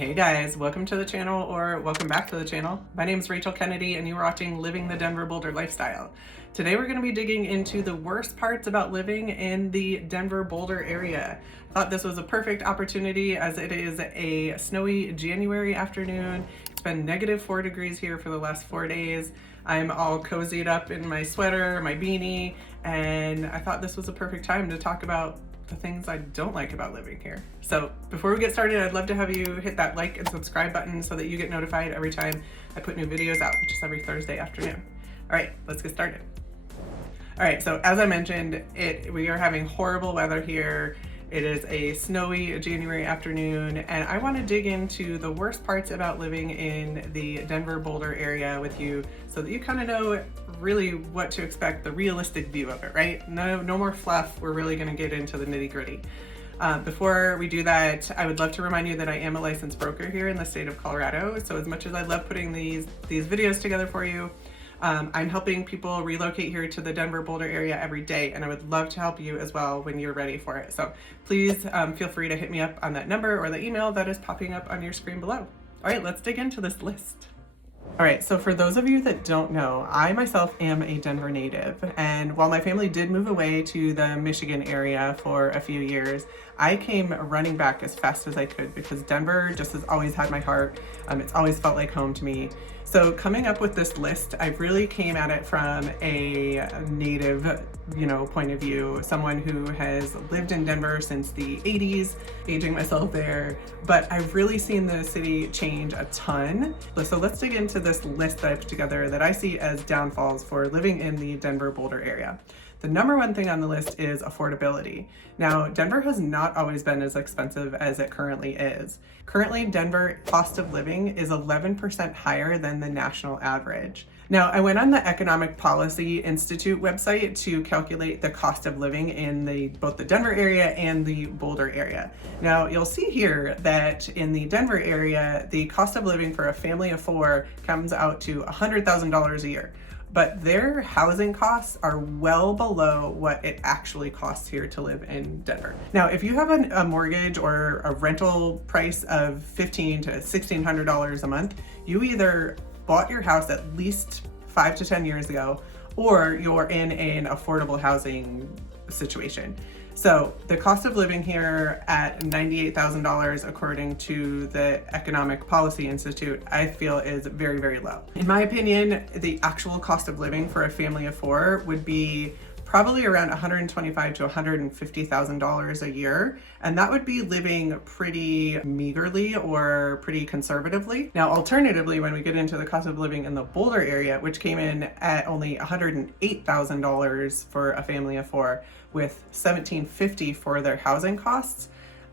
Hey guys, welcome to the channel or welcome back to the channel. My name is Rachel Kennedy and you're watching Living the Denver Boulder Lifestyle. Today we're going to be digging into the worst parts about living in the Denver Boulder area. I thought this was a perfect opportunity as it is a snowy January afternoon. It's been -4 degrees here for the last 4 days. I'm all cozied up in my sweater, my beanie, and I thought this was a perfect time to talk about the things I don't like about living here. So before we get started, I'd love to have you hit that like and subscribe button so that you get notified every time I put new videos out, which is every Thursday afternoon. All right, let's get started. All right, so as I mentioned, we are having horrible weather here. It is a snowy January afternoon, and I want to dig into the worst parts about living in the Denver Boulder area with you so that you kind of know really what to expect, the realistic view of it, right? No more fluff. We're really going to get into the nitty gritty. Before we do that, I would love to remind you that I am a licensed broker here in the state of Colorado. So as much as I love putting these videos together for you, I'm helping people relocate here to the Denver Boulder area every day, and I would love to help you as well when you're ready for it. So please feel free to hit me up on that number or the email that is popping up on your screen below. All right, let's dig into this list. All right, so for those of you that don't know, I myself am a Denver native, and while my family did move away to the Michigan area for a few years, I came running back as fast as I could because Denver just has always had my heart. It's always felt like home to me. So coming up with this list, I really came at it from a native, point of view, someone who has lived in Denver since the 80s, aging myself there, but I've really seen the city change a ton. So let's dig into this list that I put together that I see as downfalls for living in the Denver Boulder area. The number one thing on the list is affordability. Now, Denver has not always been as expensive as it currently is. Currently, Denver cost of living is 11% higher than the national average. Now, I went on the Economic Policy Institute website to calculate the cost of living in both the Denver area and the Boulder area. Now, you'll see here that in the Denver area, the cost of living for a family of 4 comes out to $100,000 a year. But their housing costs are well below what it actually costs here to live in Denver. Now, if you have a mortgage or a rental price of $1,500 to $1,600 a month, you either bought your house at least 5 to 10 years ago, or you're in an affordable housing situation. So the cost of living here at $98,000, according to the Economic Policy Institute, I feel is very, very low. In my opinion, the actual cost of living for a family of 4 would be probably around $125,000 to $150,000 a year. And that would be living pretty meagerly or pretty conservatively. Now, alternatively, when we get into the cost of living in the Boulder area, which came in at only $108,000 for a family of 4, with $1,750 for their housing costs,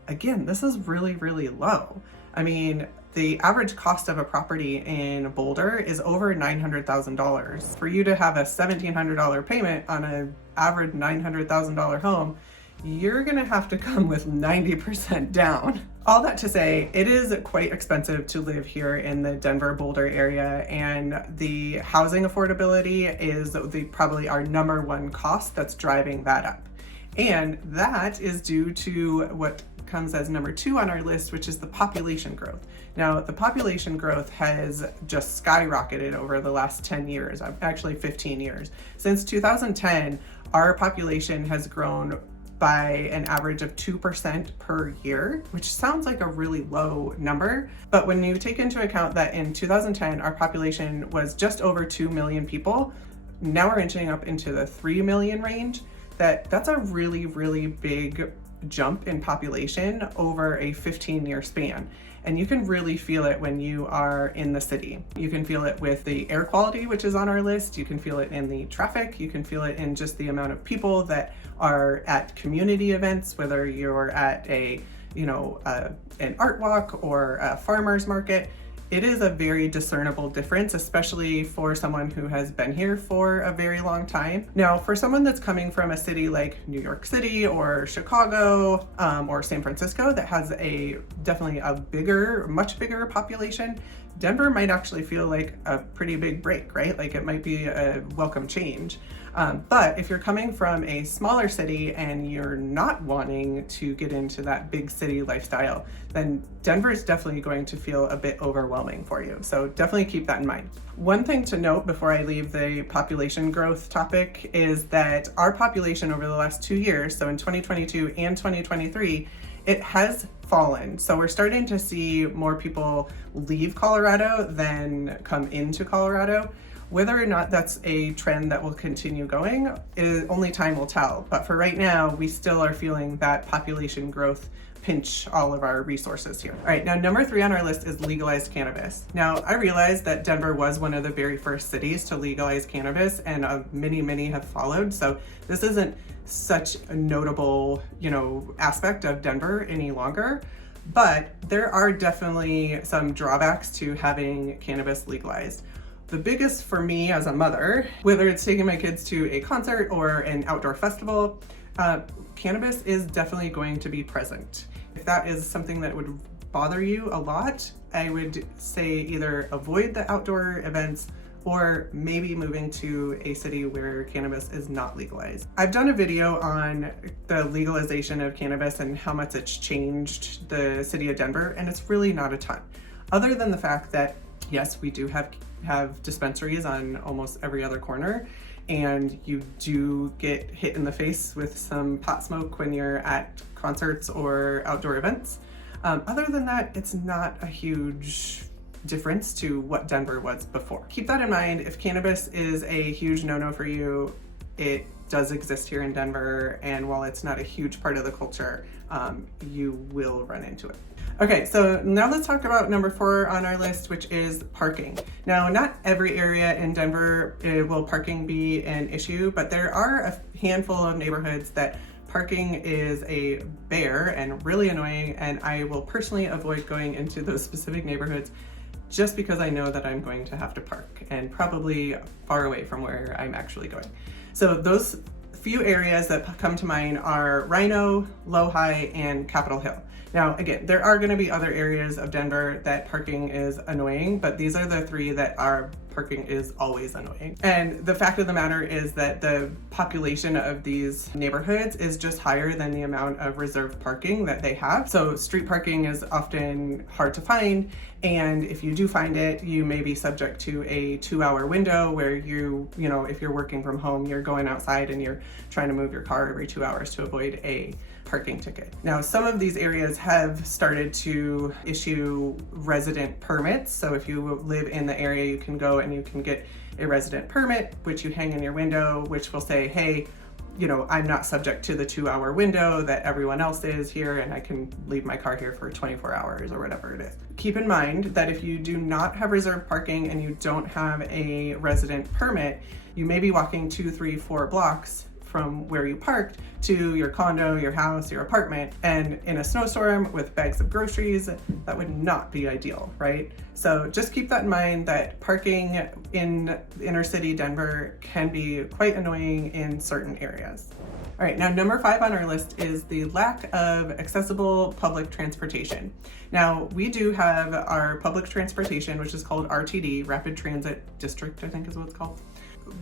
again, this is really, really low. I mean, the average cost of a property in Boulder is over $900,000. For you to have a $1,700 payment on an average $900,000 home, you're gonna have to come with 90% down. All that to say, it is quite expensive to live here in the Denver Boulder area, and the housing affordability is probably our number one cost that's driving that up. And that is due to what comes as number 2 on our list, which is the population growth. Now, the population growth has just skyrocketed over the last 10 years, actually 15 years. Since 2010, our population has grown by an average of 2% per year, which sounds like a really low number. But when you take into account that in 2010, our population was just over 2 million people, now we're inching up into the 3 million range, that's a really, really big jump in population over a 15-year span. And you can really feel it when you are in the city. You can feel it with the air quality, which is on our list. You can feel it in the traffic. You can feel it in just the amount of people that are at community events, whether you're at an art walk or a farmer's market. It is a very discernible difference, especially for someone who has been here for a very long time. Now, for someone that's coming from a city like New York City or Chicago or San Francisco that has definitely a much bigger population, Denver might actually feel like a pretty big break, right? Like it might be a welcome change. But if you're coming from a smaller city and you're not wanting to get into that big city lifestyle, then Denver is definitely going to feel a bit overwhelming for you. So definitely keep that in mind. One thing to note before I leave the population growth topic is that our population over the last 2 years, so in 2022 and 2023, it has fallen. So we're starting to see more people leave Colorado than come into Colorado. Whether or not that's a trend that will continue going, only time will tell. But for right now, we still are feeling that population growth pinch all of our resources here. All right, now number 3 on our list is legalized cannabis. Now, I realize that Denver was one of the very first cities to legalize cannabis, and many have followed. So this isn't such a notable, aspect of Denver any longer. But there are definitely some drawbacks to having cannabis legalized. The biggest for me as a mother, whether it's taking my kids to a concert or an outdoor festival, cannabis is definitely going to be present. If that is something that would bother you a lot, I would say either avoid the outdoor events or maybe moving to a city where cannabis is not legalized. I've done a video on the legalization of cannabis and how much it's changed the city of Denver, and it's really not a ton. Other than the fact that, yes, we do have dispensaries on almost every other corner, and you do get hit in the face with some pot smoke when you're at concerts or outdoor events. Other than that, it's not a huge difference to what Denver was before. Keep that in mind. If cannabis is a huge no-no for you, it does exist here in Denver, and while it's not a huge part of the culture, you will run into it. Okay, so now let's talk about number 4 on our list, which is parking. Now, not every area in Denver will parking be an issue, but there are a handful of neighborhoods that parking is a bear and really annoying, and I will personally avoid going into those specific neighborhoods just because I know that I'm going to have to park, and probably far away from where I'm actually going. So those few areas that come to mind are Rhino, Lodi, and Capitol Hill. Now, again, there are going to be other areas of Denver that parking is annoying, but these are the 3 that are parking is always annoying. And the fact of the matter is that the population of these neighborhoods is just higher than the amount of reserved parking that they have. So street parking is often hard to find, and if you do find it, you may be subject to a 2-hour window where if you're working from home, you're going outside and you're trying to move your car every 2 hours to avoid a parking ticket. Now, some of these areas have started to issue resident permits. So if you live in the area, you can go and you can get a resident permit, which you hang in your window, which will say, hey, I'm not subject to the 2-hour window that everyone else is here, and I can leave my car here for 24 hours or whatever it is. Keep in mind that if you do not have reserved parking and you don't have a resident permit, you may be walking 2, 3, 4 blocks from where you parked to your condo, your house, your apartment, and in a snowstorm with bags of groceries, that would not be ideal, right? So just keep that in mind, that parking in inner city Denver can be quite annoying in certain areas. All right, now number 5 on our list is the lack of accessible public transportation. Now, we do have our public transportation, which is called RTD, Rapid Transit District, I think is what it's called.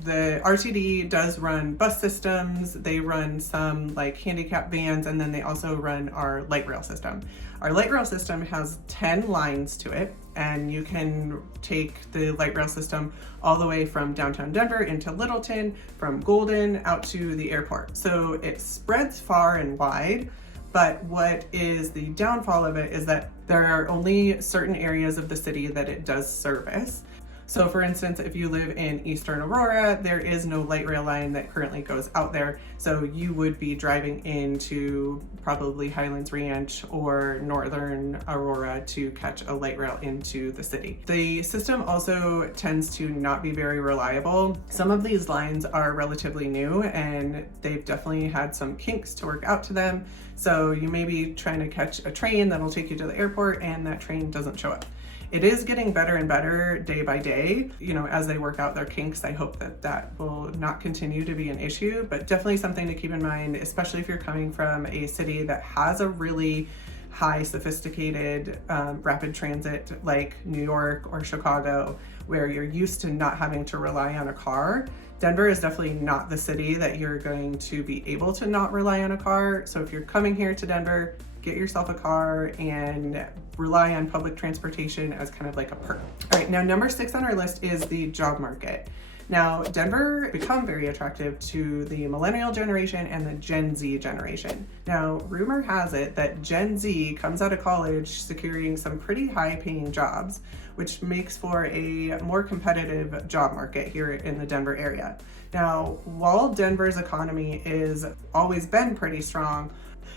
The RTD does run bus systems, they run some like handicap vans, and then they also run our light rail system. Our light rail system has 10 lines to it, and you can take the light rail system all the way from downtown Denver into Littleton, from Golden out to the airport. So it spreads far and wide, but what is the downfall of it is that there are only certain areas of the city that it does service. So for instance, if you live in Eastern Aurora, there is no light rail line that currently goes out there. So you would be driving into probably Highlands Ranch or Northern Aurora to catch a light rail into the city. The system also tends to not be very reliable. Some of these lines are relatively new and they've definitely had some kinks to work out to them. So you may be trying to catch a train that'll take you to the airport and that train doesn't show up. It is getting better and better day by day. As they work out their kinks, I hope that that will not continue to be an issue, but definitely something to keep in mind, especially if you're coming from a city that has a really high sophisticated rapid transit like New York or Chicago, where you're used to not having to rely on a car. Denver is definitely not the city that you're going to be able to not rely on a car. So if you're coming here to Denver, get yourself a car and rely on public transportation as kind of like a perk. All right, now number 6 on our list is the job market. Now, Denver become very attractive to the millennial generation and the Gen Z generation. Now, rumor has it that Gen Z comes out of college securing some pretty high-paying jobs, which makes for a more competitive job market here in the Denver area. Now, while Denver's economy is always been pretty strong,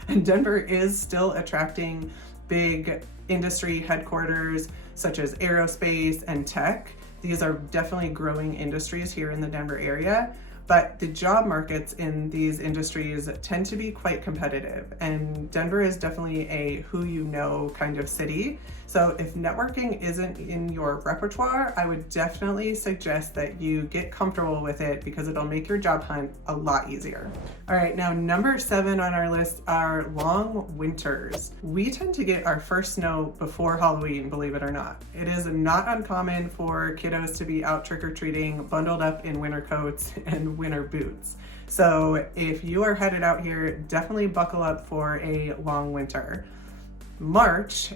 and Denver is still attracting big industry headquarters such as aerospace and tech. These are definitely growing industries here in the Denver area, but the job markets in these industries tend to be quite competitive, and Denver is definitely a who you know kind of city. So if networking isn't in your repertoire, I would definitely suggest that you get comfortable with it because it'll make your job hunt a lot easier. All right, now number 7 on our list are long winters. We tend to get our first snow before Halloween, believe it or not. It is not uncommon for kiddos to be out trick-or-treating, bundled up in winter coats and winter boots. So if you are headed out here, definitely buckle up for a long winter. March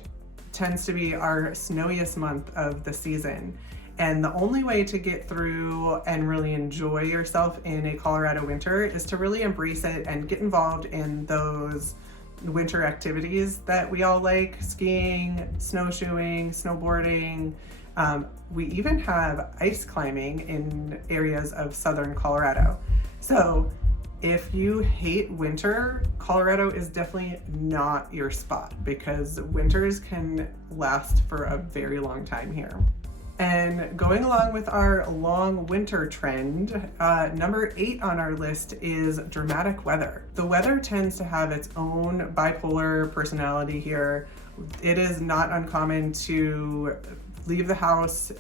tends to be our snowiest month of the season. And the only way to get through and really enjoy yourself in a Colorado winter is to really embrace it and get involved in those winter activities that we all like: skiing, snowshoeing, snowboarding. We even have ice climbing in areas of southern Colorado. So if you hate winter, Colorado is definitely not your spot because winters can last for a very long time here. And going along with our long winter trend, number 8 on our list is dramatic weather. The weather tends to have its own bipolar personality here. It is not uncommon to leave the house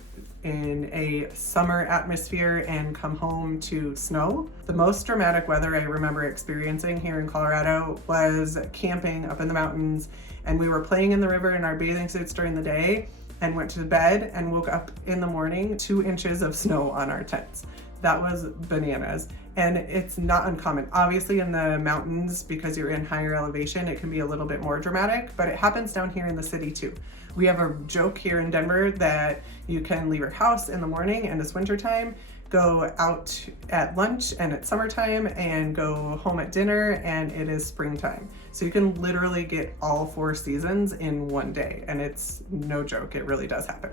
in a summer atmosphere and come home to snow. The most dramatic weather I remember experiencing here in Colorado was camping up in the mountains, and we were playing in the river in our bathing suits during the day and went to bed and woke up in the morning 2 inches of snow on our tents. That was bananas. And it's not uncommon. Obviously in the mountains, because you're in higher elevation, it can be a little bit more dramatic, but it happens down here in the city too. We have a joke here in Denver that you can leave your house in the morning and it's wintertime, go out at lunch and it's summertime, and go home at dinner and it is springtime. So you can literally get all 4 seasons in one day, and it's no joke, it really does happen.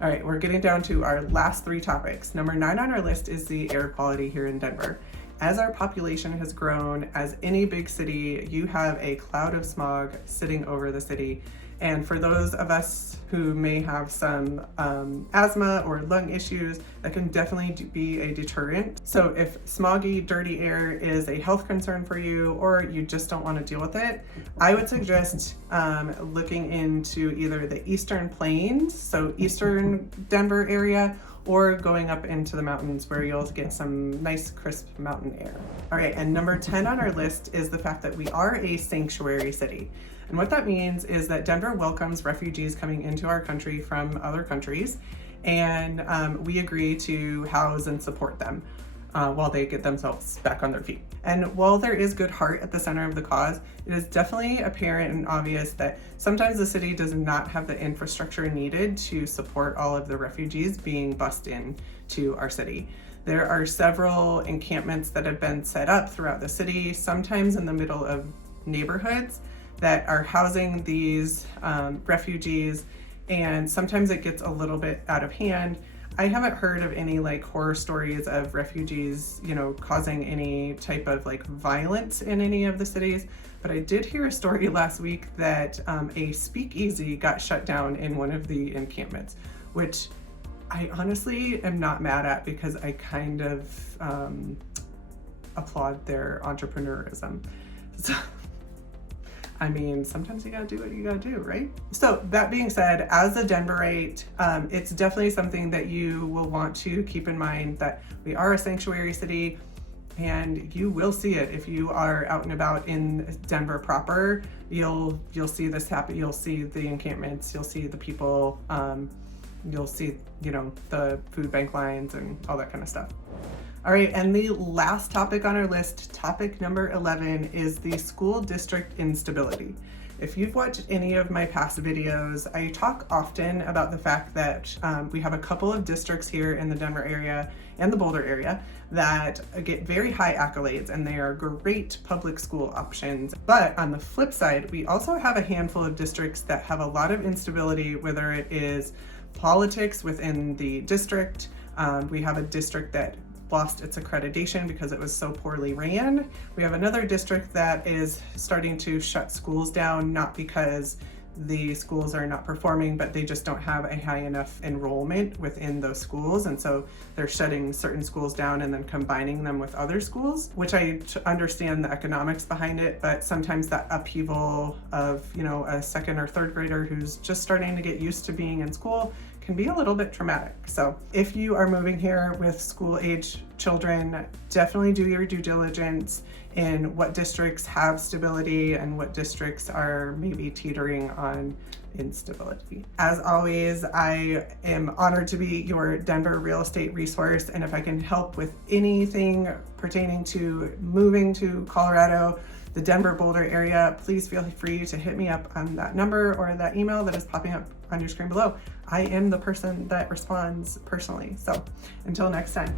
All right, we're getting down to our last 3 topics. Number 9 on our list is the air quality here in Denver. As our population has grown, as any big city, you have a cloud of smog sitting over the city. And for those of us who may have some asthma or lung issues, that can definitely be a deterrent. So if smoggy, dirty air is a health concern for you, or you just don't want to deal with it, I would suggest looking into either the Eastern Plains, so Eastern Denver area, or going up into the mountains where you'll get some nice crisp mountain air. All right, and number 10 on our list is the fact that we are a sanctuary city. And what that means is that Denver welcomes refugees coming into our country from other countries, and we agree to house and support them while they get themselves back on their feet. And while there is good heart at the center of the cause, it is definitely apparent and obvious that sometimes the city does not have the infrastructure needed to support all of the refugees being bussed in to our city. There are several encampments that have been set up throughout the city, sometimes in the middle of neighborhoods, that are housing these refugees, and sometimes it gets a little bit out of hand. I haven't heard of any like horror stories of refugees, causing any type of like violence in any of the cities, but I did hear a story last week that a speakeasy got shut down in one of the encampments, which I honestly am not mad at because I kind of applaud their entrepreneurism. So, I mean, sometimes you gotta do what you gotta do, right? So that being said, as a Denverite, it's definitely something that you will want to keep in mind, that we are a sanctuary city, and you will see it if you are out and about in Denver proper. You'll see this happen. You'll see the encampments, you'll see the people, you'll see, the food bank lines and all that kind of stuff. All right, and the last topic on our list, topic number 11, is the school district instability. If you've watched any of my past videos, I talk often about the fact that we have a couple of districts here in the Denver area and the Boulder area that get very high accolades, and they are great public school options. But on the flip side, we also have a handful of districts that have a lot of instability, whether it is politics within the district. We have a district that lost its accreditation because it was so poorly ran. We have another district that is starting to shut schools down, not because the schools are not performing, but they just don't have a high enough enrollment within those schools. And so they're shutting certain schools down and then combining them with other schools, which I understand the economics behind it, but sometimes that upheaval of, a second or third grader who's just starting to get used to being in school can be a little bit traumatic. So if you are moving here with school age children, definitely do your due diligence in what districts have stability and what districts are maybe teetering on instability. As always, I am honored to be your Denver real estate resource, and if I can help with anything pertaining to moving to Colorado, the Denver Boulder area, please feel free to hit me up on that number or that email that is popping up on your screen below. I am the person that responds personally. So until next time.